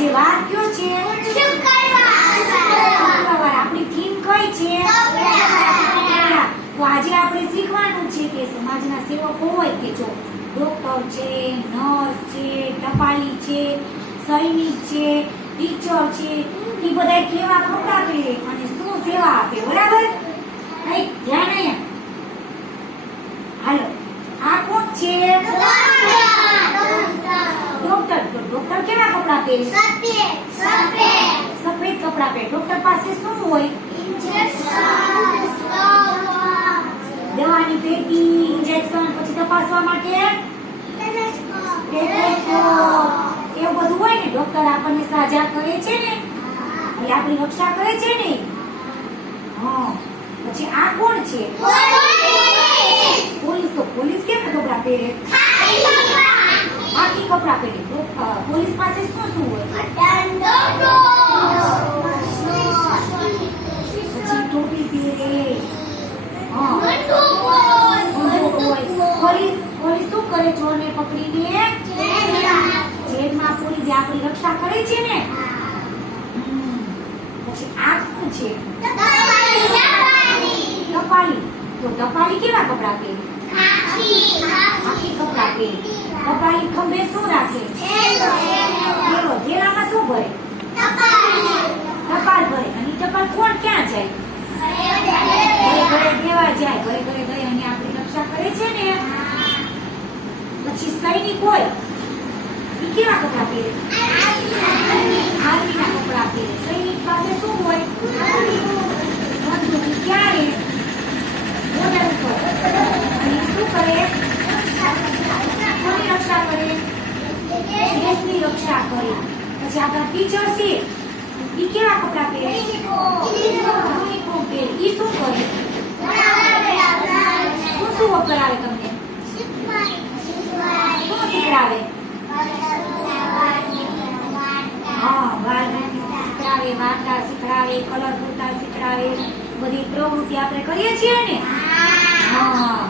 આજે વાર કયો છે? શુક્રવાર. આપણી થીમ કઈ છે? તો આજે આપણે શીખવાનું છે કે સમાજના સેવકો હોય કે જો ડોક્ટર છે, નર્સ છે, ટપાલી છે, સૈનિક છે, ટીચર છે, એ બધા કેવા કપડાં પહેરે અને શું સેવા આપે, બરાબર? કઈ ધ્યાન અહીંયા. હાલો, આ કોણ છે? ડોક્ટર. તો ડોક્ટર કેવા કપડાં પહેરે? સફેદ કપડાં પહેરે. ડોક્ટર પાસે શું હોય? દવાની પેટી, ઇન્જેક્શન, પછી તપાસવા માટે ટેલિસ્કોપ, એવું બધું હોય ને. ડોક્ટર આપણને સાજા કરે છે ને, એટલે આપણી રક્ષા કરે છે ને. હા, પછી આ કોણ છે? પોલીસ. તો પોલીસ કેવા કપડાં પહેરે? ખાકી કપડાં પહેરે. પોલીસ પાસે શું શું હોય? પછી ટોપી પહેરે. હા, પોલીસ શું કરે? ચોરને પકડીને જેલમાં પૂરી દે, આપણી રક્ષા કરે છે ને. પછી આ શું છે? ટપાલી. તો ટપાલી કેવા કપડાં પહેરે? ખાકી કપડાં પહેરે. ટપાલી ખંભે શું રાખે? થેલામાં શું ભરે? ટપાલ ભરે. અને ટપાલ કોણ ક્યાં જાય? ઘરે દેવા જાય. ઘરે ગઈ અને આપણી રક્ષા કરે છે ને. પછી સૈનિક હોય, એ કેવા કપડાં પહેરે? આર્મીના કપડાં પહેરે. સૈનિક પાસે શું હોય? બંદૂક. ક્યારે? બોર્ડર ઉપર. અને શું કરે? કોની રક્ષા કરે? દેશની રક્ષા કરે. પછી આપણા ટીચર છે, એ કેવા કપડાં પહેરે? યુનિફોર્મ પહેરે. એ શું કરે? શું કરાવે તમને? શું શીખડાવે? હા, શીખડાવે, વાર્તા શીખડાવે, કલર પૂરતા શીખડાવે. બધી પ્રવૃત્તિ આપણે કરીએ છીએ ને. હા.